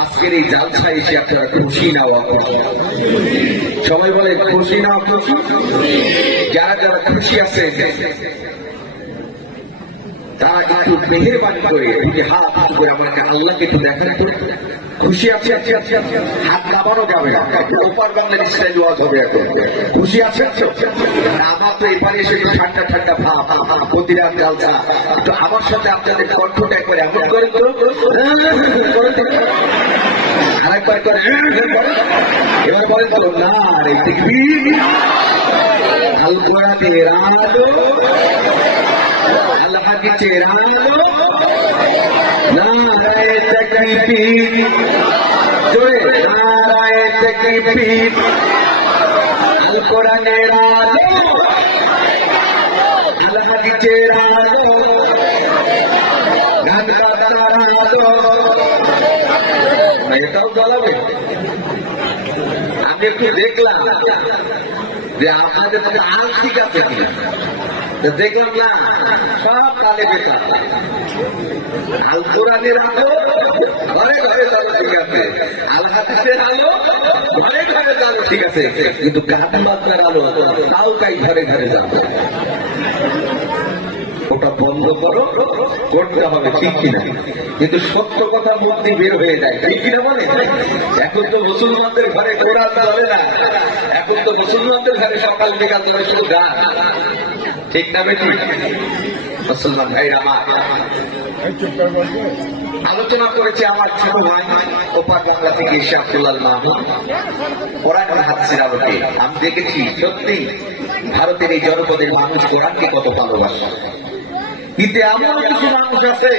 আজকের এই জালসা এসে আপনারা খুশি না অখুশি? সবাই বলে খুশি না অখুশি? যারা যারা খুশি আছে তারা একটু মেহেরবানি করে হাত করে আমাকে আল্লাহকে একটু দেখেন তো খুশি আছে। হাত নামানো যাবে না, ওপার বাংলার স্টাইল ওয়াজ হবে এখন। খুশি আছে? আমার তো এপারে এসে একটু ঠান্ডা ঠান্ডা ভাব, প্রতিরাত জালসা। তো আমার সাথে আপনাদের কণ্ঠটা করে এমন করে আরেকবার করে এবার বলেন তো না রে তাকবীর আল কোরআনের আলো আল হাদিসের আলো নারায়ে তাকবীর জোরে নারায়ে তাকবীর আল কোরআনের আলো আল হাদিসের আলো গান গাতার আলো। এটাও বলাবে। আমি একটু দেখলাম যে আপনাদের আল ঠিক আছে কিনা, দেখলাম না সব কালে বেকার। আল কোরআনের আলো ঘরে ঘরে তারা ঠিক আছে, আল হাদিসের আলো ঘরে ঘরে তারা ঠিক আছে, কিন্তু গান বাজনার আলো তাও তাই ঘরে ঘরে যাবে। ওটা বন্ধ করো, করতে হবে ঠিক কিনা, কিন্তু সত্য কথা মধ্যে বের হয়ে যায় ঠিক কিনা বলে। এখন তো মুসলমানদের ঘরে কোরআন চলে না, এখন তো মুসলমানদের ঘরে সকাল বিকাল ধরে শুধু গান, ঠিক না বেটি? মুসলমান ভাই আমার আলোচনা করেছে আমার ছোট ভাই ওপার বাংলা থেকে শামসুল্লাহ মাহমুদ কোরআন হাদিসের আলোকে। আমি দেখেছি সত্যি ভারতের এই জনপদের মানুষ কোরআনকে কত ভালোবাসে। কিন্তু এমন কিছু মানুষ আছে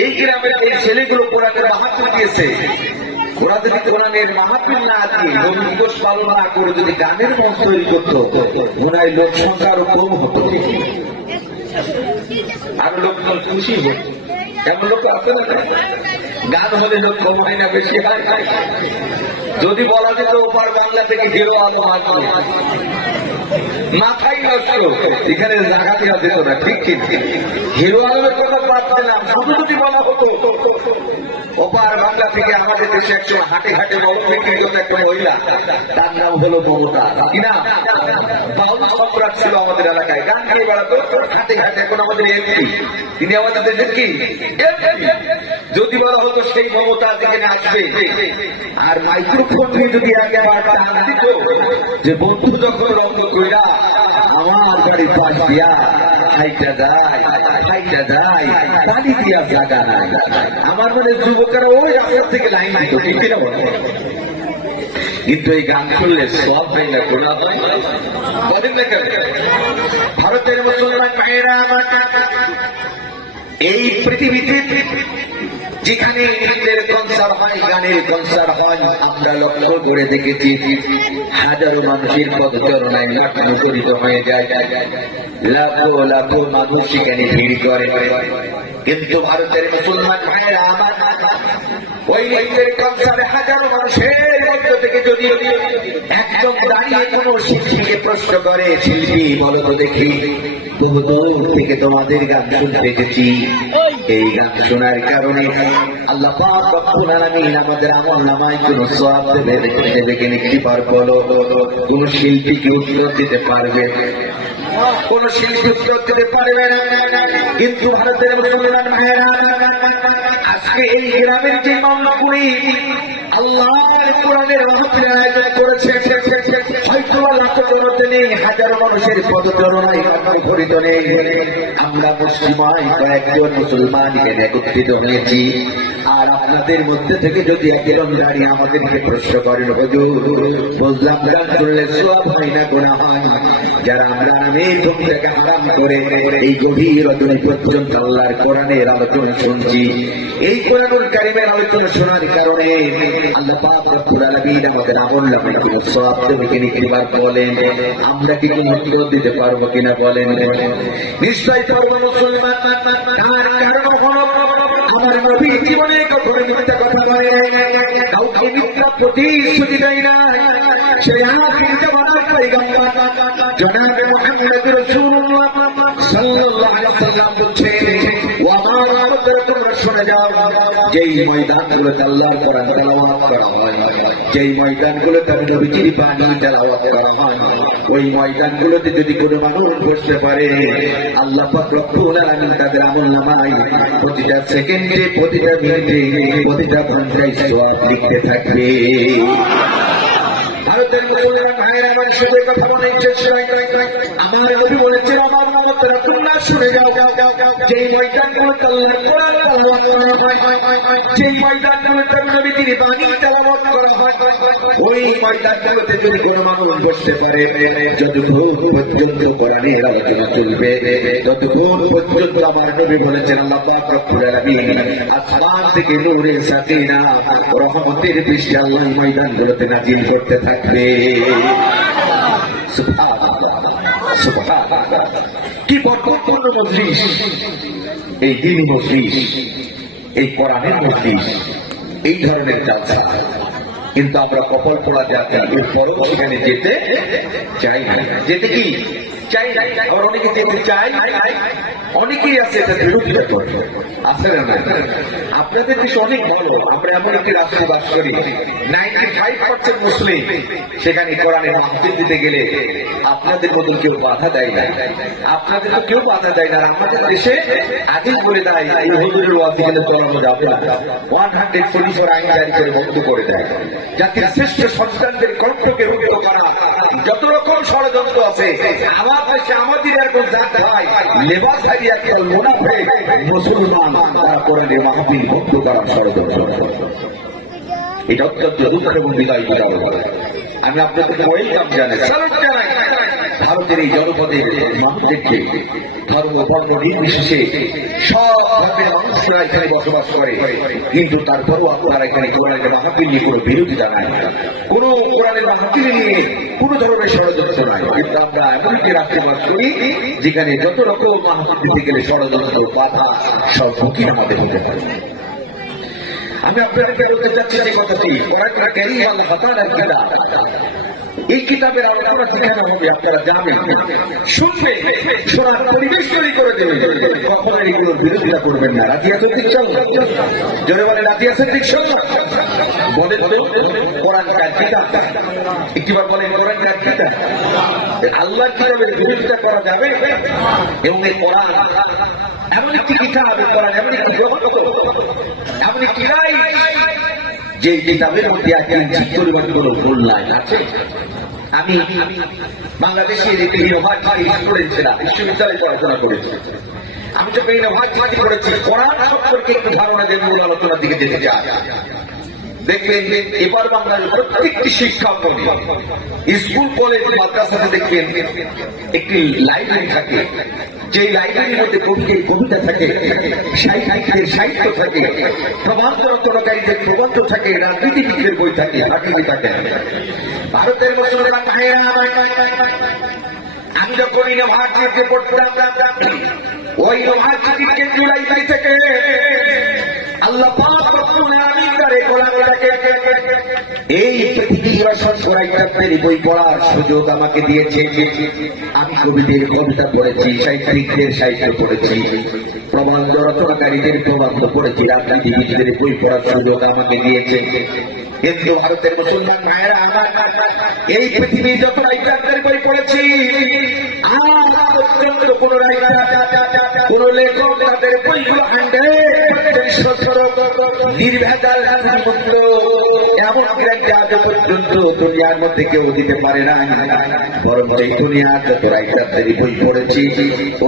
এই গ্রামের এই ছেলেগুলো কোরআনের মাহাত্ম্য দিয়েছে, ওরা যদি কোরআনের মাহাত্ম্য না দিয়ে নবী দিবস পালন না করে যদি গানের মঞ্চ তৈরি করতো, মনে হয় লোক সংখ্যা আরো কম হতো, আরো লোক খুশি হতো। এমন লোক আছে না? গান হলে লোক কম হয় না বেশি হয়? যদি বলা যেত ওপার বাংলা থেকে হিরো আলম আসবে, মাথায় নষ্ট, এখানে জায়গা দেওয়া যেত না, ঠিক ঠিক। হিরো আলমের কথা বাদ দিলাম, শুধু যদি বলা হতো ওপার বাংলা থেকে আমাদের দেশে একজন হাটে হাটে বলতো একটা মহিলা, তার নাম হলো মমতা, কিনা বাউল সম্রাট ছিল আমাদের এলাকায়, গান গিয়ে বেড়াতো হাটে হাটে। এখন আমাদের এমপি, তিনি আমাদের দেশের কি এমপি। যদি বলা হতো সেই মমতা যেখানে আসবে, আর মাইক্রোফোন নিয়ে যদি একেবারে টান দিত যে বন্ধু যখন রঙ্গ কইরা আমার গাড়ির পাশ দিয়া হাইটা যায় হাইটা যায় পানি দিয়া জায়গা নাই, আমার মানে যুবকেরা ওই রাস্তার থেকে লাইন দিত, ঠিক কিনা বলে। কিন্তু এই গান শুনলে সব হয় না, গোলা হয় বলেন না কেন? ভারতের মুসলমান ভাইয়েরা আমার, এই পৃথিবীতে যেখানে নৃত্যের কনসার্ট হয়, গানের কনসার্ট হয়, আমরা লক্ষ্য করে দেখেছি হাজারো মানুষের পদচারণায় মুখরিত হয়ে যায়, লাখো লাখো মানুষ সেখানে ভিড় করে। কিন্তু ভারতের মুসলমান ভাইয়েরা আমার, ওই নৃত্যের কনসার্টে হাজারো মানুষের মধ্য থেকে যদি একদম দাঁড়িয়ে কোনো শিল্পীকে প্রশ্ন করে, শিল্পী বলো তো দেখি বহু দূর থেকে তোমাদের গান শুনতে গেছি, এই গান শোনার কারণে আল্লাহ পাক রব্বুল আলামিন আমাদের আমলনামায় কোন সওয়াব দেবে কিনা কি পার বলো? কোন শিল্পী কি উত্তর দিতে পারবে? কোন শিল্পী উত্তর দিতে পারবে না। কিন্তু ভারতের মুসলমান ভাইয়েরা আজকে এই গ্রামের যে মামলাগুলি আল্লাহর কোরআনের রহমতের আয়োজন করেছে, হয়তো লাখো জনতে নেই, হাজারো মানুষের পদচারণায় মুখরিত নেই, আমরা মুসলমান কয়েকজন মুসলমান এখানে একত্রিত হয়েছি। আর আপনাদের মধ্যে থেকে যদি একদম দাঁড়িয়ে আমাদেরকে প্রশ্ন করেন, হুজুর বুঝলাম গান করলে সওয়াব হয় না গুনাহ হয়, যারা আমরা নামে থেকে হারাম করে এই গভীর রজনী পর্যন্ত আল্লাহর কোরআনের আলোচনা শুনছি, এই কোরআনুল কারীমের আলোচনা শোনার কারণে আল্লাহ পাক রব্বুল আলামিন আমাদের আমলনামায় কোন সওয়াব দেবে কিনা একবার বলেন, আমরা কি কোনো উত্তর দিতে পারবো কিনা বলেন? নিশ্চয় পারবো মুসলমান। তার কারণ হলো আমার নবী জীবনে কখনো মিথ্যা কথা বলে নাই, কাউকে মিথ্যা প্রতিশ্রুতি দেয় না। সে আখির জামানার পয়গম্বর জনাবে মুহাম্মদ রাসূলুল্লাহ সাল্লাল্লাহু আলাইহি ওয়াসাল্লাম বলছেন, ওয়া মা তোমরা শুনে যাও, যেই ময়দানগুলোতে আল্লাহর কোরআন তেলাওয়াত করা হয়, যেই ময়দানগুলোতে নবীজির বাণী তেলাওয়াত করা হয়, ওই ময়দানগুলোতে যদি কোনো মানুষ বসতে পারে, আল্লাহ পাক রব্বুল আলামিন তাদের আমলনামায় প্রতিটা সেকেন্ডে, প্রতিটা মিনিটে, প্রতিটা ঘন্টায় সওয়াব লিখতে থাকবে। ভারতের মুসলমান ভাইয়েরা আমার সাথে কথা বলে আমার নবী বলেছেন, আমার উম্মতরা তোমরা শুনে যাও, যেই ময়দানগুলোতে আল্লাহর কোরআন তেলাওয়াত করা হয়, যেই ময়দানগুলোতে নবীজির বাণী তেলাওয়াত করা হয়, ওই ময়দানগুলোতে যদি কোনো মানুষ বসতে পারে, যতক্ষণ পর্যন্ত কোরআনের আলোচনা চলবে, ততক্ষণ পর্যন্ত আমার নবী বলেছেন আল্লাহ পাক রব্বুল আলামিন আসমান থেকে নূরে সাকিনা রহমতের বৃষ্টি আল্লাহ ময়দানগুলোতে নাজিল করতে থাকবে। সুবহানাল্লাহ, সুবহানাল্লাহ, কি বরকতপূর্ণ মজলিস এই দ্বীনি মজলিস, এই কোরআনের মজলিস, এই ধরনের জালসা। কিন্তু আমরা কপাল পোড়া জাতি, এরপরেও সেখানে যেতে চাই না। যেতে কি চাই না, আবার অনেকে যেতে চাই, অনেকেই আছে এটা বিরোধিতা করে, আছে না? আপনাদের দেশ অনেক ভালো, আমরা এমন একটি রাষ্ট্রে বাস করি 95% মুসলিম, সেখানে কোরআনে মাহফিল দিতে গেলে আপনাদের মতন কেউ বাধা দেয় না, আপনাদের তো কেউ বাধা দেয় না। আমাদের দেশে আদিল করে দেয় এই হুজুরের ওয়াজ এখানে চলানো যাবে না, 144 আইন জারি করে বন্ধ করে দেয়। জাতির শ্রেষ্ঠ সন্তানদের কণ্ঠকে রুদ্ধ করা যত রকম ষড়যন্ত্র আছে, আমার দেশে আমাদের এখন জাত ভাই লেবাস হারিয়ে একটা মুনাফিক মুসলমান তারা কোরআনের মাহফিল বন্ধ করার ষড়যন্ত্র। এটা অত্যন্ত দুঃখ এবং বিদায় বিদায়। আমি আপনাদেরকে ওয়েলকাম জানাই, স্বাগত জানাই ভারতের এই জনপদের মানুষদেরকে। ধর্ম বর্ণ নির্বিশেষে সব ধর্মের মানুষরা এখানে বসবাস করে, কিন্তু তারপরও আপনারা এখানে কোরআনের মাহফিল নিয়ে কোনো বিরোধিতা নাই, কোনো কোরআনের মাহফিল নিয়ে কোনো ধরনের ষড়যন্ত্র নাই। কিন্তু আমরা এমন একটি রাষ্ট্রে বাস করি যেখানে যত রকম মাহফিল দিতে গেলে ষড়যন্ত্র, বাধা, সব ঝুঁকি আমাদের হতে পারে। আমি আপনাদেরকে বলতে চাচ্ছি যে কথাটি, কোরআন কারীম আল্লাহ তাআলার কিতাব, এই কিতাবের আলোচনা যেখানে হবে আপনারা যাবেন, শুনবেন, শোনার পরিবেশ তৈরি করে দেবেন, কখনো এগুলোর বিরোধিতা করবেন না। রাজি আছেন? ঠিক চল, জোরে বলে রাজি আছেন? ঠিক চল, বলে কোরআন কার কিতাব, একটিবার বলেন কোরআন কার কিতাব। আল্লাহর কিতাবের বিরোধিতা করা যাবে? এবং এই কোরআন এমন একটি কিতাব, কোরআন এমন একটি গ্রন্থ, এমন একটি রায়, যে কিতাবের মধ্যে এক পরিমাণ কোনো ভুল নাই আছে। আমি বাংলাদেশের একটি ইউনিভার্সিটি পড়েছিলাম, বিশ্ববিদ্যালয়ে পড়াশোনা করেছি। আমি যখন ইউনিভার্সিটি পড়েছি, কোরআন সম্পর্কে একটু ধারণা দিয়ে মূল আলোচনার দিকে যেতে চাই। দেখবেন এবার বাংলাদেশের প্রত্যেকটি শিক্ষা স্কুল, কলেজ, মাদ্রাসাতে দেখবেন একটি লাইব্রেরি থাকে, যে লাইব্রেরির মধ্যে কবিতা থাকে, সাহিত্যিকদের সাহিত্য থাকে, প্রবন্ধ রচনাকারীদের প্রবন্ধ থাকে, রাজনীতিবিদদের বই থাকে, হাকিমি থাকে। ভারতের মুসলমান ভাইয়েরা, আমি যখন ইউনিভার্সিটিতে পড়তাম, ওই ইউনিভার্সিটির কেন্দ্রীয় লাইব্রেরি থেকে আল্লাহ পাক রব্বুল আলামিন তারে কোরআনটাকে এই পৃথিবীর অসংখ্য রাইটারদের বই পড়ার সুযোগ আমাকে দিয়েছে। আমি কবিদের কবিতা পড়েছি, সাহিত্যিকদের সাহিত্য পড়েছি, প্রবন্ধ রচনাকারীদের প্রবন্ধ পড়েছি, রাজনীতিবিদদের বই পড়ার সুযোগ আমাকে দিয়েছে। কিন্তু ভারতের মুসলমান ভাইয়েরা, আমার এই পৃথিবীর যত রাইটারদের বই পড়েছি, আজ পর্যন্ত কোন রাইটার, কোন লেখক তাদের বইগুলো 100% নির্ভেজাল মুক্ত এমন গ্যারান্টি আজ পর্যন্ত দুনিয়ার মধ্যে কেউ দিতে পারে না। বরং এই দুনিয়ার যত রাইটারদের বই পড়েছি,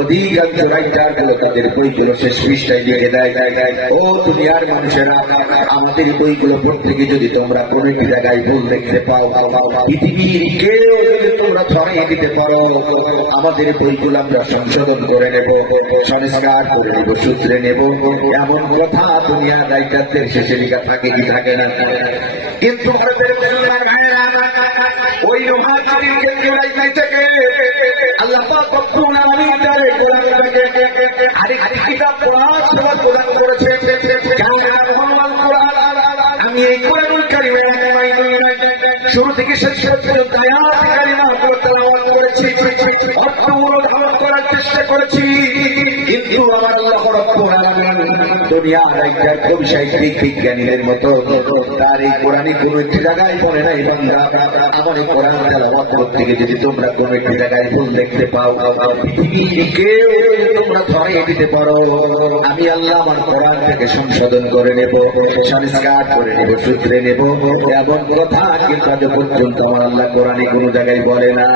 অধিকাংশ রাইটার গুলো তাদের বইগুলো শেষ পৃষ্ঠায় লিখে দেয়, ও দুনিয়ার মানুষেরা, আমাদের বইগুলো পড়তে গিয়ে যদি তোমরা কোন একটি জায়গায় ভুল দেখতে পাও, পৃথিবীর কেউ যদি তোমরা ছড়িয়ে দিতে পারো, আমাদের বইগুলো আমরা সংশোধন করে নেব, সংস্কার করে নেব, সূত্রে নেব। এমন কথা দুনিয়ার রাইটারদের শেষে লেখা থাকে কি থাকে না? কিন্তু ভারতের মুসলমান ভাইয়েরা, ওই ইউনিভার্সিটির কেন্দ্রীয় লাইব্রেরি থেকে আল্লাহ পাক রব্বুল আলামিন তারে কোরআনকে আরেকটি কিতাব পড়ার সময় প্রদান করেছে, যার নাম হল কোরআন। আমি এই কোরআনুল কারীমের শুরু থেকে শেষ পর্যন্ত আয়াত কারিমাগুলো তেলাওয়াত করেছি, অর্থগুলো ধারণ করার চেষ্টা করেছি। কিন্তু আমার আল্লাহ রব্বুল আলামিন দুনিয়ার একটার কবি সাহিত্যিক বিজ্ঞানীদের মতো তার এই কোরআনে কোনো একটি জায়গায় পড়ে নাই। বান্দা আমার এই কোরআন তেলাওয়াত করতে গিয়ে যদি তোমরা কোনো একটি জায়গায় ভুল দেখতে পাও, কেউ তোমরা ধরে দিতে পারো, আমি আল্লাহ আমার কোরআন থেকে সংশোধন করে নেব, সংস্কার করে নেব, সূত্রে নেব। এমন কথা কিন্তু আজ পর্যন্ত আমার আল্লাহ কোরআনে কোনো জায়গায় বলে না,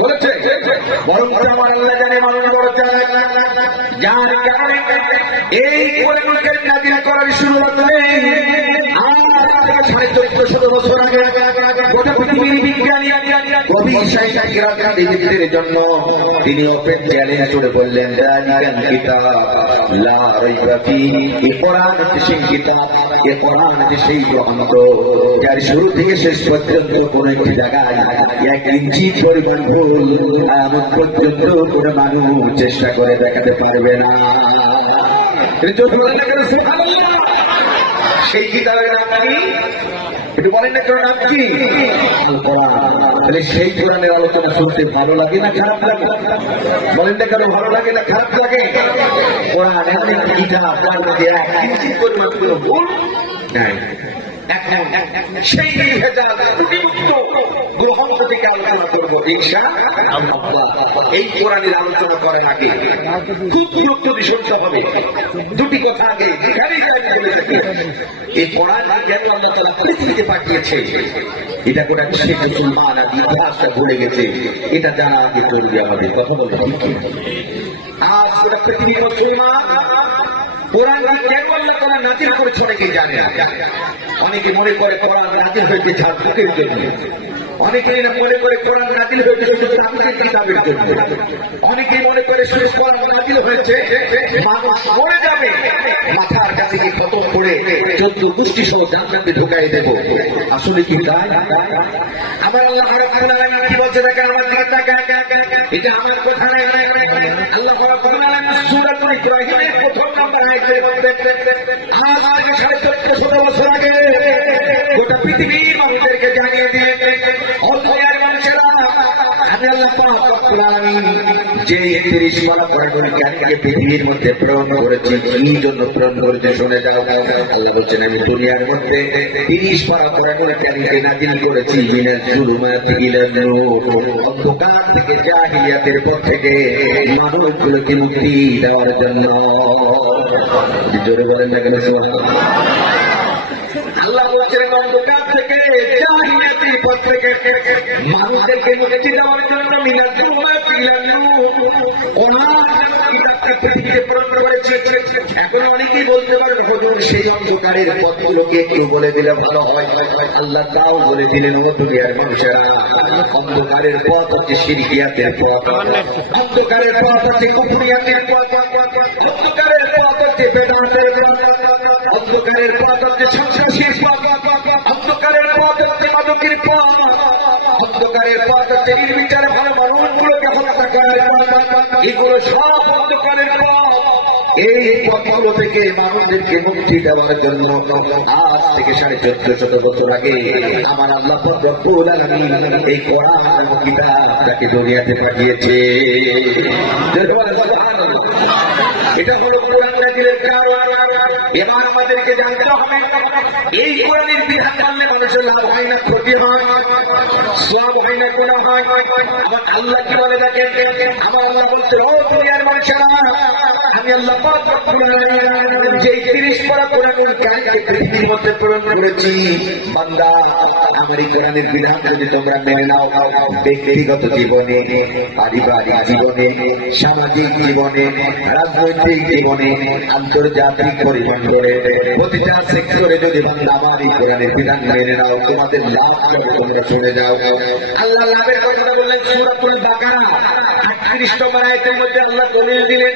বলেছে বরং আমার আল্লাহ জানে মানুষ বড় চায়, যার কারণে এই কোরআনকে নাযিল করার শুরুয়াত নেই। আর 1450 বছর আগে গোটা পৃথিবীর বিজ্ঞানী কবি সাহিত্যিকরা তাদের জন্য তিনি ওপেন চ্যালেঞ্জ করে বললেন, যালিকাল কিতাব লা রাইবা ফীহি, এই কোরআন হচ্ছে সেই কিতাব, এই কোরআন হচ্ছে সেই গ্রন্থ যার শুরু থেকে শেষ পর্যন্ত কোন একটি জায়গায় এক ইঞ্চি পরিমাণ ভুল আজ পর্যন্ত কোন মানুষ চেষ্টা করে দেখাতে পারবে না। সেই কিতাবের নাম কি একটু বলেন না, কেন নাম কি? কোরআন। তাহলে সেই কোরআনের আলোচনা শুনতে ভালো লাগে না খারাপ লাগে? বলেন না, কেন ভালো লাগে না খারাপ লাগে? কোরআন এমন একটি কিতাব তার মধ্যে এক ইঞ্চি পরিমাণ কোনো ভুল নাই। সেই গ্রন্থ থেকে আলোচনা করবো ইনশাআল্লাহ। এই কোরআনের আলোচনা করার আগে খুব গুরুত্ব দিয়ে শুনতে হবে দুটি কথা। আগে এই কোরআন কেন আল্লাহ তাআলা পৃথিবীতে পাঠিয়েছে, এটা গোটা বিশ্বের মুসলমান আজ ইতিহাসটা ভুলে গেছে, এটা জানা আগে জরুরি আমাদের। কথা বলতে আজ গোটা পৃথিবীর মুসলমান কোরআন কেন আল্লাহ তাআলা নাযিল করেছে অনেকেই জানে না। অনেকে মনে করে কোরআন নাযিল হয়েছে ঝাড়ফুঁকের জন্য, অনেকেই মনে করে কোরআন নাযিল হয়েছে শুধু তাফসীর কিতাবের জন্য, অনেকেই মনে করে শুধু কোরআন নাযিল হয়েছে মানুষ মরে যাবে মাথার কাছে কি খতম করে 14 গোষ্ঠী সহ জান্নাতে ঢুকাই দেব। আসলে কি তাই? আমার আল্লাহ রাব্বুল আলামিন কি বলছে দেখেন, আমার দিকে তাকান, এটা আমার কথা নয়। আল্লাহ রাব্বুল আলামিন সূরা ইব্রাহিমের প্রথম নাম্বার আয়াতে বলছেন, আজ থেকে 1450 বছর আগে গোটা পৃথিবীর মানুষদেরকে জানিয়ে দিয়ে অন্যায়ের মানুষেরা আমি আল্লাহ পাক রব্বুল আলামিন যে 30 পারা কোরআনুল কারীমকে পৃথিবীর মধ্যে প্রেরণ করেছি, এই জন্য প্রেরণ করেছে শুনে যাও। আল্লাহ বলেছেন আমি দুনিয়ার মধ্যে 30 পারা কোরআনুল কারীমকে নাযিল করেছি মিনাজ যুলুমাতি ইলান নূর, অন্ধকার থেকে জাহিলিয়াতের পথ থেকে মানুষগুলোকে মুক্তি দেওয়ার জন্য। জোরে বলেন না কেন? আল্লাহ বলছেন অন্ধকার থেকে জাহিলিয়াতের পথ থেকে মানুষদেরকে মুক্তি দেওয়ার জন্য মিনাজ যুলুমাতি ইলান নূর পৃথিবীতে প্রেরণ করেছে। এখন অনেকেই বলতে পারেন হুজুর সেই অন্ধকারের পথগুলোকে একটু বলে দিলে ভালো হয়। আল্লাহ তাও বলে দিলেন, ও দুনিয়ার মানুষেরা, অন্ধকারের পথ হচ্ছে শিরকিয়াতের পথ, অন্ধকারের পথ হচ্ছে কুফরিয়াতের পথ, অন্ধকারের পথ হচ্ছে বেদাতের পথ, অন্ধকারের পথ হচ্ছে সন্ত্রাসীর পথ, অন্ধকারের পথ হচ্ছে মাদকের পথ, অন্ধকারের পথ হচ্ছে নির্বিচারে ভালো মানুষগুলোকে হত্যা করার পথ। এগুলো সব অন্ধকারের পথ। এই পথগুলো থেকে মানুষদেরকে মুক্তি দেওয়ার জন্য আজ থেকে 1450 বছর আগে আমার আল্লাহ রব্বুল আলামিন এই কোরআন কিতাবটাকে দুনিয়াতে পাঠিয়েছে। এটা হলো কোরআন নাযিলের কারণ। এবার আমাদেরকে জানতে হবে এই কোরআনের বিধান মানলে মানুষের লাভ হয় না ক্ষতি হয়, সওয়াব হয় না গুনাহ হয়। আমার আল্লাহ কি বলে দেখেন, আমার আল্লাহ বলছে ও দুনিয়ার মানুষেরা, আমি আল্লাহ পাক রব্বুল আলামিন যে 30 পারা কোরআনুল কারীমকে পৃথিবীর মধ্যে প্রেরণ করেছি, বান্দা আমার এই কোরআনের বিধান যদি তোমরা মেনে নাও, ব্যক্তিগত জীবনে, পারিবারিক জীবনে, সামাজিক জীবনে, রাজনৈতিক জীবনে, আন্তর্জাতিক পরিমণ্ডলে, প্রতিটা সেক্টরে যদি বান্দা আমার এই কোরআনের বিধান মেনে নাও, তোমাদের লাভ হবে। তোমরা শুনে যাও, আল্লাহ লাভের কথা বললেন সূরাতুল বাকারা 38 নম্বর আয়াতের মধ্যে আল্লাহ দলিল দিলেন।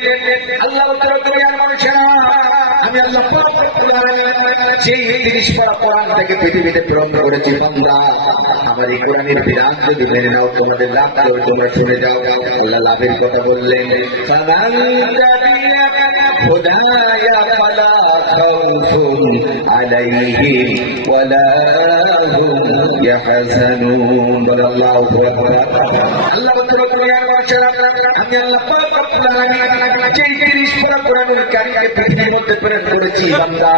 আল্লাহ দুনিয়ার মানুষেরা, আমি আল্লাহ পাক রব্বুল আলামিন সেই 30 পারা কোরআন থেকে পৃথিবীতে প্রেরণ করেছি, বান্দা আমার এই কোরআনের বিধান যদি মেনে নাও তোমাদের লাভ হবে। তোমরা শুনে যাও, আল্লাহ লাভের কথা বললেন, ফামান তাবিআ হুদায়া ফালা খাউফুন আলাইহিম ওয়ালা হুম ইয়াহজানুন। আল্লাহু আকবার। আল্লাহ দুনিয়ার মানুষেরা, আমি আল্লাহ পাক রাব্বুল আলামিন যেই 30 পারা কোরআনুল কারীমকে পৃথিবীর মধ্যে প্রেরণ করেছি বান্দা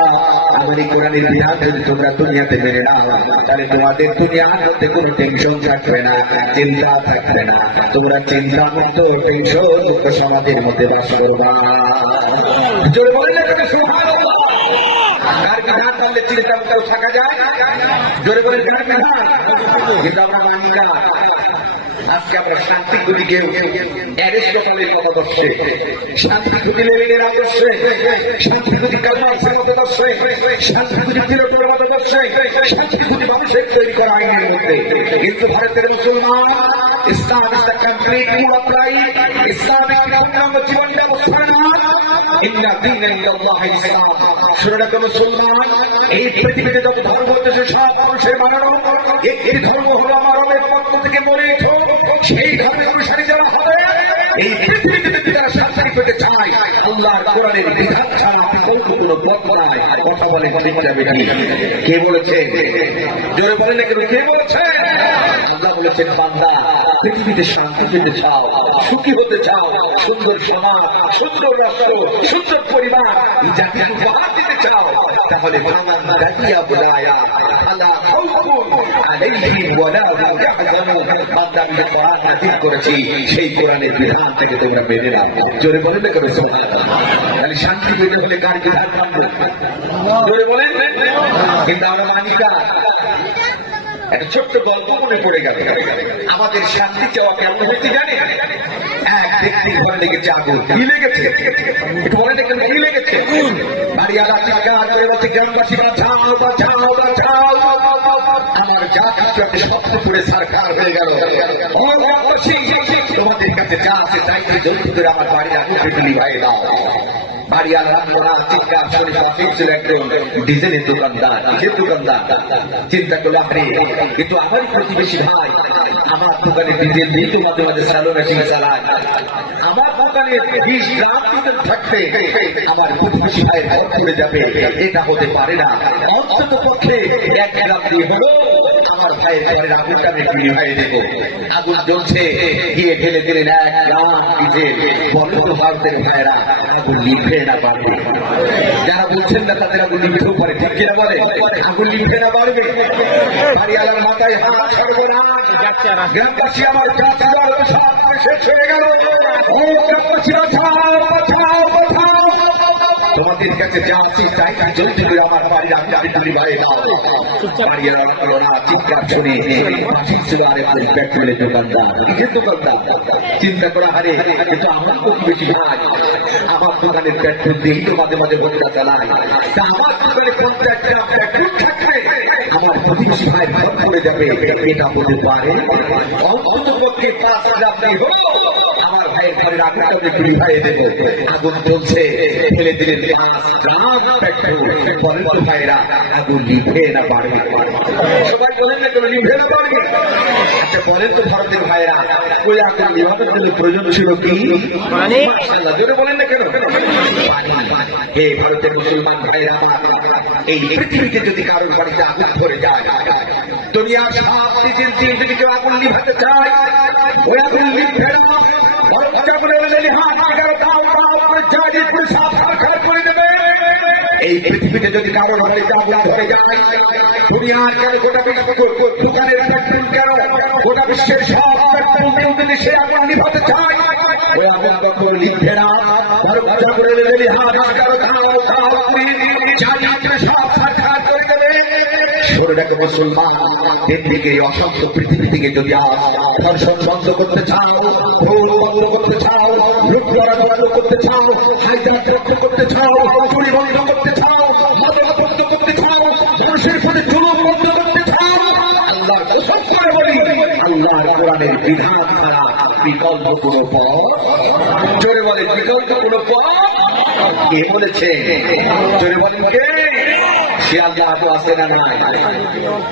আমার এই কোরআনের বিধান যদি তোমরা দুনিয়াতে মেনে নাও তাহলে তোমাদের দুনিয়ার মধ্যে কোনো টেনশন থাকবে না, চিন্তা থাকবে না, তোমরা চিন্তা মুক্ত টেনশন মুক্ত সমাজের মধ্যে বাস করবা। জোরে বলেন না সুবহানাল্লাহ। কার বিধান মানলে চিন্তা মুক্ত থাকা যায়? জোরে বলেন কার বিধান? কিন্তু আমরা মানি না। আজকে আমরা শান্তিগুলিকে অ্যারিস্টটলের মতাদর্শে, শান্তিগুলি লেনিনের আদর্শে, শান্তিগুলি কার্ল মার্ক্সের মতাদর্শে, শান্তিগুলি তিলকের মতাদর্শে, শান্তিগুলি মানুষের তৈরি করা আইনের মধ্যে। কিন্তু ভারতের মুসলমান Islam is the complete rule of life, Islam একটি পূর্ণাঙ্গ জীবন ব্যবস্থা না। ইন্না দীনা ইনদাল্লাহি ইসলাম। শুনে রাখো মুসলমান, এই পৃথিবীতে যত ধর্ম আছে সব মানুষের বানানো, একটি ধর্ম হলো আমার রবের পক্ষ থেকে মনোনীত, সেই ধর্মের অনুসারী যারা হবে এই পৃথিবীতে যদি তারা শান্তি পেতে চায় আল্লাহর কোরআনের বিধান ছাড়া বিকল্প কোনো পথ নাই। কথা বলে ঠিক যাবে কি? কে বলেছে? জোরে বলেন না কেন? কে বলেছে? আল্লাহ বলেছেন বান্দা পৃথিবীতে শান্তি পেতে চাও, সুখী হতে চাও, সুন্দর সমাজ, সুন্দর রাষ্ট্র, সুন্দর পরিবার এই জাতিকে উপহার দিতে চাও তাহলে ফামান দাতিয়া বুলায়া আলা খাউফুন আলাইহিম ওয়ালা হুম ইয়াহজানুন। বান্দা আমি কোরআন নাযিল করেছি সেই কোরআনের বিধান থেকে তোমরা মেনে নাও। জোরে বলেন না কেন সুবহানাল্লাহ। তাহলে শান্তি পেতে হলে কার বিধান মানবো? জোরে বলেন। কিন্তু আমরা মানি না। একটা ছোট্ট গল্প মনে পড়ে গেল। আমাদের শান্তি চাওয়া কেমন হয়েছে জানে? এক ব্যক্তির ঘরে লেগেছে আগুন। কি লেগেছে? একটু বলে দেখেন কি লেগেছে? বাড়িওয়ালা চিৎকার করে বলছে গ্রামবাসী বাঁচাও বাঁচাও বাঁচাও, আমার যা কিছু একটা শব্দ করে সরকার হয়ে গেল। ও গ্রামবাসী তোমাদের কাছে যা আছে তাইতে জলদি করে আমার বাড়ির আগুন পেতে নিভাই দাও। বাড়িওয়ালা চিৎকার শুনে পাশে ছিল একজন ডিজেলের দোকানদার, কিসের দোকানদার? চিন্তা করলে আপনি কিন্তু আমারই প্রতিবেশী ভাই, আমার দোকানে ডিজেল দিয়ে তো মাঝে মাঝে স্যালো মেশিন চালায়, আমার দোকানে 20 গ্রাম ডিজেল থাকবে আমার প্রতিবেশী ভাইয়ের ঘর পড়ে যাবে, এটা হতে পারে না। অন্তত পক্ষে 1 গ্রাম দিয়ে হলো আমার ভাইয়ের ঘরের আগুনটা আমি নিভাই দেব। আগুন জ্বলছে, গিয়ে ঢেলে দিলেন 1 গ্রাম ডিজেল। বলো তো ভারতের ভাইয়েরা আগুন লিখে না পারবে? যারা বলছেন না তাদের আগুন লিখতেও পারে, ঠিক কিনা বলে? আগুন লিখে না পারবে? বাড়িওয়ালার মাথায় হাত ছাড়বো না। গ্রামবাসী আমার কাছে সব শেষ হয়ে গেল। ও গ্রামবাসী বাঁচাও বাঁচাও বাঁচাও, তোমাদের কাছে যা আছি তাই জলদি করে আমার বাড়ির আগুন নিভাই দাও। বাড়িওয়ালা চিৎকার শুনে পাশে ছিল আরেকজন পেট্রোলের দোকানদার, কিসের দোকানদার? চিন্তা করা হারে কিন্তু আমার প্রতিবেশী ভাই আমার দোকানের পেট্রোল দিয়েই তো মাঝে মাঝে বন্ধুরা চালায়, তা আমার দোকানে 50 গ্রাম পেট্রোল থাকবে আমার প্রতিবেশী ভাই ভাগ করে যাবে, এটা হতে পারে? অন্তত পক্ষে 5 গ্রাম দিয়ে হলো আমার ভাইয়ের ঘরের আগুনটা আমি নিভাই দেব। আগুন জ্বলছে, ফেলে দিলেন 5 গ্রাম পেট্রোল। বলেন তো ভাইরা আগুন লিভে না পারবে? সবাই বলেন না কেন লিভে না পারবে? আচ্ছা বলেন তো ভারতের ভাইরা ওই আগুন নিভানোর জন্য প্রয়োজন ছিল কি? মানে জোরে বলেন না কেন? হে ভারতের মুসলমান ভাইরা, এই পৃথিবীতে যদি কারোর বাড়িতে আগুন ধরে যায়, দুনিয়ার সব নিজের দিয়ে যদি কেউ আগুন নিভাতে চায় ওই আগুন লিভে না। এই পৃথিবীতে যদি কারোর বাড়িতে আগুন ধরে যায়, দুনিয়ার কেন গোটা দোকানের পেট্রোল কেন গোটা বিশ্বের সব পেট্রোল কেউ যদি সে আগুন নিভাতে চায় ওই আগুন কখনো লিখবে না। মুসলমান দিকে অশান্ত পৃথিবী থেকে যদি আজ ধর্ষণ বন্ধ করতে চাও, বন্ধ করতে চাও, লুটপাট বন্ধ করতে চাও, হাইজাক বন্ধ করতে চাও, চুরি বন্ধ করতে চাও, মাদক বন্ধ করতে চাও, মানুষের প্রতি জুলুম বন্ধ করতে চাও, আল্লাহ কসম করে বলি আল্লাহর কোরআনের বিধান ছাড়া বিকল্প কোনো পথ, জোরে বলে বিকল্প কোনো পথ কে বলেছে? জোরে বলেন কে? সে আল্লাহ তো আছে না নাই?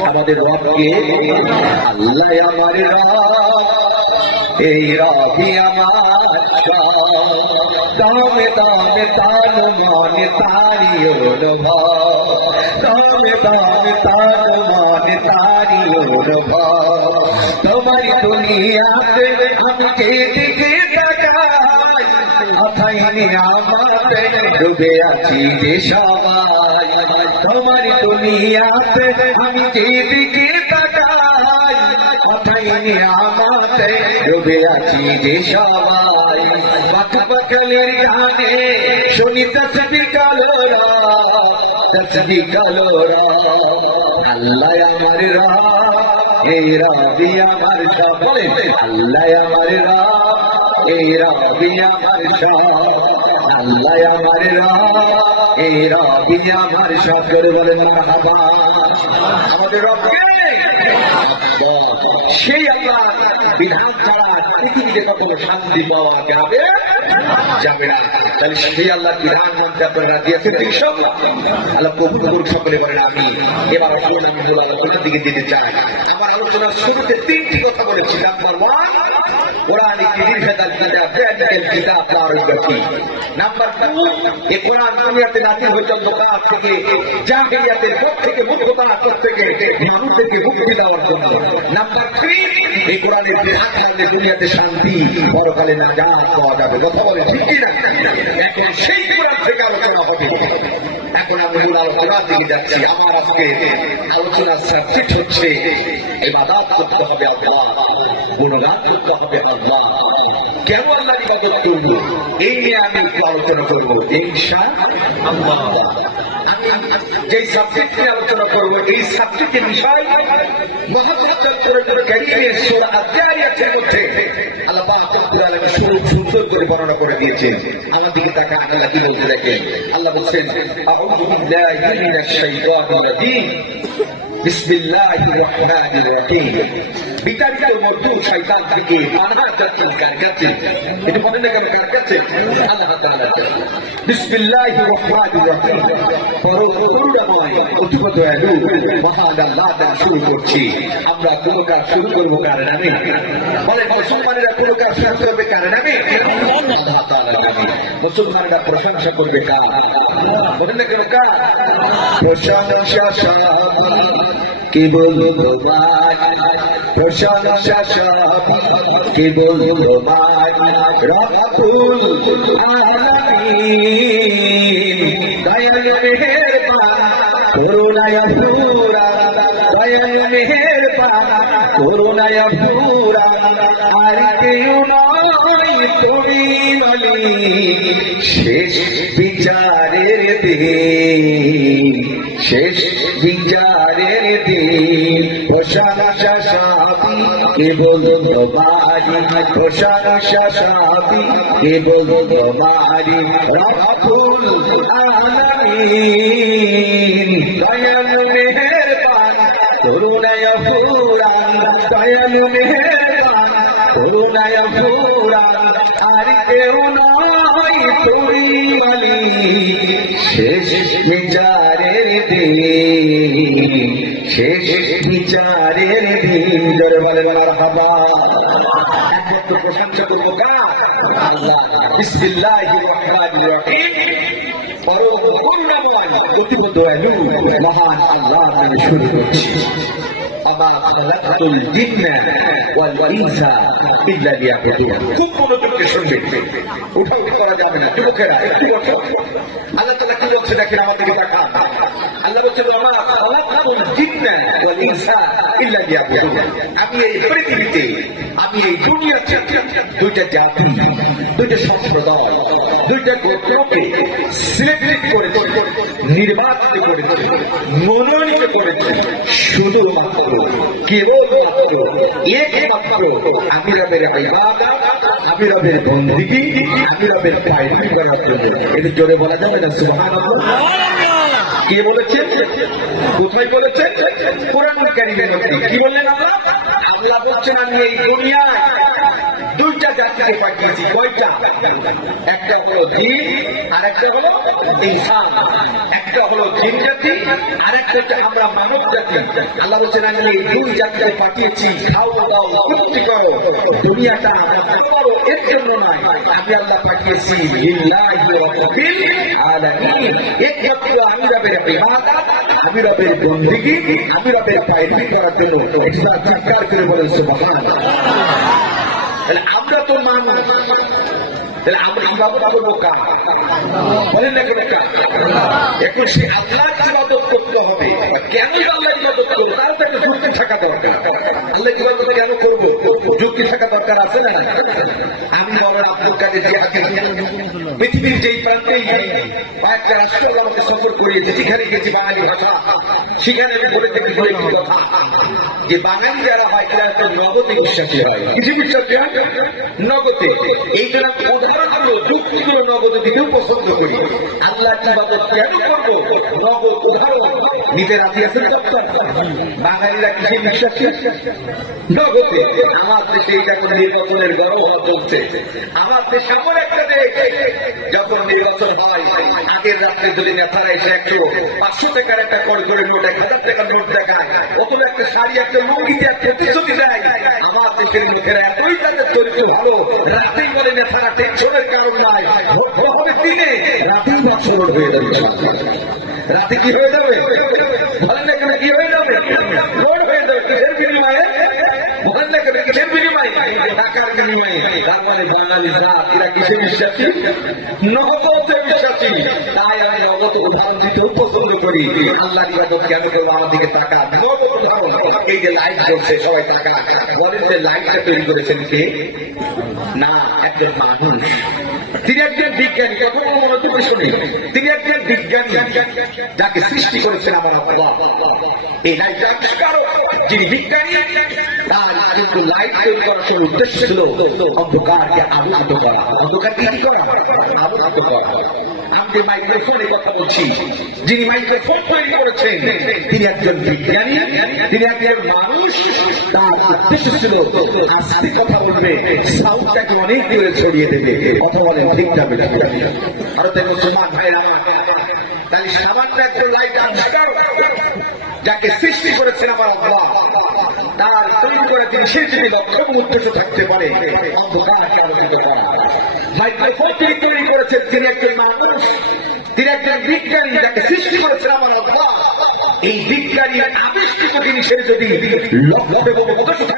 আমাদের রবকে আল্লাহ আমার রব, এই রবি আমার দামে দামে তার মানে তারি অনুভব, দামে দামে তার মানে তারি অনুভব। তোমার দুনিয়াতে আমি যেদিকে তাকাই অথাই নিয়ামতে ডুবে আছি যে সবাই তোমার দুনিয়াতে আমি যেদিকে তাকাই অথাই নিয়ামতে ডুবে আছি যে সবাই বকবকলের গানে শুনি তসবিহ কালোরা আল্লাহ আমার রাব এই রাবি আমার শাহ বলেন আল্লাহ আমার রাব এই রাবি আমার শাহ আল্লাহ আমার রাব এই রাবি আমার শাহ করে বলেন মারহাবা আমাদের রবকে সেই আল্লাহ বিধান ছাড়া পৃথিবীতে কখনো শান্তি পাওয়া যাবে যাবে না। তাহলে সেই আল্লাহ বিধান মানতে আপনারা রাজি আছেন ইনশাআল্লাহ? আল্লাহ কবুল করুন সকলে বলেন আমি। এবার আসুন আমি মূল আলোচনার দিকে যেতে চাই। আমার আলোচনার শুরুতে তিনটি কথা বলেছি। নাম্বার 1 কোরআন কিতাব প্র্যাকটিক্যাল কিতাব লারুগতি। নাম্বার 2 এই কোরআন দুনিয়াতে নাযিল হয়েছে অন্ধকার থেকে জাহেলিয়াতের পথ থেকে মুক্ততার পথ থেকে মানুষদেরকে মুক্তি দেওয়ার জন্য। নাম্বার 3 এই কোরআনের বিধান মানলে দুনিয়াতে শান্তি পরকালে নাজাত পাওয়া যাবে। কথা বলে ঠিক কি না? এখন সেই কোরআন থেকে আলোচনা হবে। এখন আমি মূল আলোচনার দিকে যাচ্ছি। আমার আজকে আলোচনার সাবজেক্ট হচ্ছে ইবাদত করতে হবে আল্লাহ, গুণগান করতে হবে আল্লাহ। কেন আল্লাহর ইবাদত করব এই নিয়ে আমি একটু আলোচনা করব ইনশাআল্লাহ। আমি যে সাবজেক্ট নিয়ে আলোচনা করব এই সাবজেক্টের বিষয় মুহাম্মদ কোরআনুল কারীমের সূরা আয-যারিয়াতের মধ্যে আল্লাহ পাক রব্বুল আলামিন সুন্দর করে বর্ণনা করে দিয়েছেন। আমার দিকে তাকান, আল্লাহ কি বলতে দেখেন। আল্লাহ বলছেন আউযু বিল্লাহি মিনাশ শাইতানির রাজীম বিসমিল্লাহির রহমানির রহিম। বিতাড়িত মর্দু শয়তান থেকে পানাহ চাচ্ছেন কার কাছে? এটা বলেন না কেন কার কাছে? আল্লাহ তাআলা। বিসমিল্লাহির রহমানির রহিম। করুণাময় অতি দয়ালু মহান আল্লাহ দ্বারা শুরু করছি। আমরা কোনো কাজ শুরু করবো কার নামে? বলেন মুসলমানেরা কোনো কাজ শুরু করবে কার নামে? আল্লাহ তাআলার নামে। মুসলমানেরা প্রশংসা করবে কার? বলেন না কেন কার? প্রশংসা সব কি বলবো ভাই, প্রশংসা সব কি বলবো ভাই, রব্বুল আলামিন দয়ালু মেহেরবান করুণায় ভরা, দয়ালু মেহেরবান করুণায় ভরা, আর কেউ নয় তুমি মালিক শেষ বিচারের দিন, শেষ বিচারের দিন। প্রশংসা সবই কেবল তোমারি, প্রশংসা সবই কেবল তোমারি, রব্বুল আলামিন দয়ালু মেহেরবান করুণায় ফুরান, দয়ালু মেহেরবান করুণায় ফুরান, আর কেউ নয় তুমি মালিক শেষ বিচারের দিন, শেষ বিচারের দিন। জোরে বলেন মারহাবা। একমাত্র প্রশংসা করবো কার? আল্লাহ। বিসমিল্লাহির রহমানির রহিম। পরম করুণাময় অতি দয়ালু মহান আল্লাহর নামে শুরু করছি। আমা খালাকতুল জিন্না ওয়াল ইনসা ইল্লা লিয়াবুদুন। খুব মনোযোগ দিয়ে শুনবেন, উঠাউঠি করা যাবে না। যুবকেরা একটু বসো। আল্লাহ তাআলা কি বলছে দেখেন, আমার দিকে তাকান। আল্লাহ বলছে আমা খালাকতুল জিন্না ওয়াল ইনসা ইল্লা লিয়াবুদুন। আমি এই পৃথিবীতে, আমি এই দুনিয়াতে দুইটা জাতি, দুইটা সম্প্রদায়, দুইটা গোত্রকে সিলেক্ট করেছে, নির্বাচিত করেছে, মনোনীত করেছে শুধুমাত্র কেবলমাত্র একমাত্র আমি রবের ইবাদত, আমি রবের বন্দেগী, আমি রবের পায়রানি করার জন্য। এটা জোরে বলা যাবে না সুবহানাল্লাহ? কে বলেছেন? কোথায় বলেছেন? কোরআনুল কারীমের মধ্যে। কি বললেন আল্লাহ? আল্লাহ বলছেন আমি এই দুনিয়ায় দুইটা জাতিকে পাঠিয়েছি। কয়টা? একটা হলো জিন আর একটা হলো ইনসান। একটা হলো জিন জাতি আর একটা হচ্ছে আমরা মানব জাতি। আল্লাহ বলছেন আমি এই দুই জাতিকে পাঠিয়েছি, খাও দাও তৃপ্তি করো, দুনিয়াটা আমারও এর জন্য নয়, আমি আল্লাহ পাঠিয়েছি লিল্লাহি রাব্বিল আলামিন। একমাত্র আমি রবের ইবাদত, আমি রবের বন্দেগী, আমি রবের পায়রানি করার জন্য। এটা চিৎকার করে বলেন সুবহানাল্লাহ। আমরা তো মানুষ, তাহলে আমরা ইবাদত করবো কার? বলেন না কেন কার? এখন সে আল্লাহ ইবাদত করতে হবে। কেন আল্লাহ ইবাদত করবো? তার তো একটা যুক্তি থাকা দরকার। আল্লাহ ইবাদত কেন করবো? যুক্তি থাকা দরকার আছে না? আমি আমার আব্দুল কাদের জিয়াকে পৃথিবীর যেই প্রান্তেই কয়েকটা রাষ্ট্র আমাকে সফর করিয়েছে, যেখানে গেছি বাঙালি ভাষা, সেখানে আমি বলে থাকি বলে একটি কথা যে বাঙালি যারা হয় তারা একটা নগদে বিশ্বাসী হয়। কিছু বিশ্বাসী হয় নগদে। এই জন্য উদাহরণগুলো যুক্তিগুলো নগদে দিতেও পছন্দ করি। আল্লাহ ইবাদত কেন করবো? নগদ উদাহরণ নিতে রাজি আছেন ডক্টর? বাঙালিরা কিসে বিশ্বাসী? নগদে। আমার দেশে এইটা কোন নির্বাচনের গরম চলছে। আমার দেশ এমন একটা দেশ, যখন নির্বাচন হয় আগের রাত্রে যদি নেতারা এসে 100-500 টাকার একটা কড়কড়ের নোট, 1000 টাকার নোট দেখায়, অথবা একটা শাড়ি, একটা লুঙ্গিতে একটা প্রতিশ্রুতি দেয়, আমার দেশের লোকেরা এতই তাদের চরিত্র ভালো, রাতেই বলে নেতারা টেনশনের কারণ নাই, ভোট হবে দিনে, রাতেই বছর হয়ে যাবে। রাতে কি হয়ে যাবে? বলেন না কেন কি হয়ে যাবে? ভোট হয়ে যাবে। কিসের বিনিময়ে? বলেন না কেন কিসের বিনিময়ে? টাকার বিনিময়ে। তার মানে বাঙালি জাত এরা কিসে বিশ্বাসী? নগদে বিশ্বাসী। তাই আমি নগদ উদাহরণ দিতেও পছন্দ করি। আল্লাহ ইবাদত কেন করবো? আমার দিকে টাকা নগদ উদাহরণ। এই যে লাইট জ্বলছে, সবাই টাকা। বলেন যে লাইটটা তৈরি করেছেন কে? না, একজন মানুষ। তিনি একজন বিজ্ঞানী। কখনো মনোযোগ শুনি, তিনি একজন বিজ্ঞানী যাকে সৃষ্টি করেছেন আমার আল্লাহ। এই লাইট আবিষ্কারক যিনি বিজ্ঞানী, তার কিন্তু লাইট তৈরি করার সময় উদ্দেশ্য ছিল অন্ধকারকে আলোকিত করা। অন্ধকারকে কি করা? আলোকিত করা। আমি যে মাইক্রোফোনে কথা বলছি, যিনি মাইক্রোফোন তৈরি করেছেন তিনি একজন বিজ্ঞানী, তিনি একজন মানুষ। তার উদ্দেশ্য ছিল আস্তে কথা বলবে, সাউন্ডটাকে অনেক দূরে ছড়িয়ে দেবে। কথা বলে ঠিক যাবে। আরো তাই মুসলমান ভাইরা আমার, তাহলে সামান্য একজন লাইট আবিষ্কার যাকে সৃষ্টি করেছেন আমার আল্লাহ, তার তৈরি করে তিনি সে যদি লক্ষ্য উদ্দেশ্য থাকতে পারে অন্ধকারকে আলোকিত করা। মাইক্রোফোন তিনি তৈরি করেছেন, তিনি একজন মানুষ, তিনি একজন বিজ্ঞানী যাকে সৃষ্টি করেছেন আমার আল্লাহ। এই বিজ্ঞানীর আবিষ্কৃত জিনিসের যদি লক্ষ্য এবং উদ্দেশ্য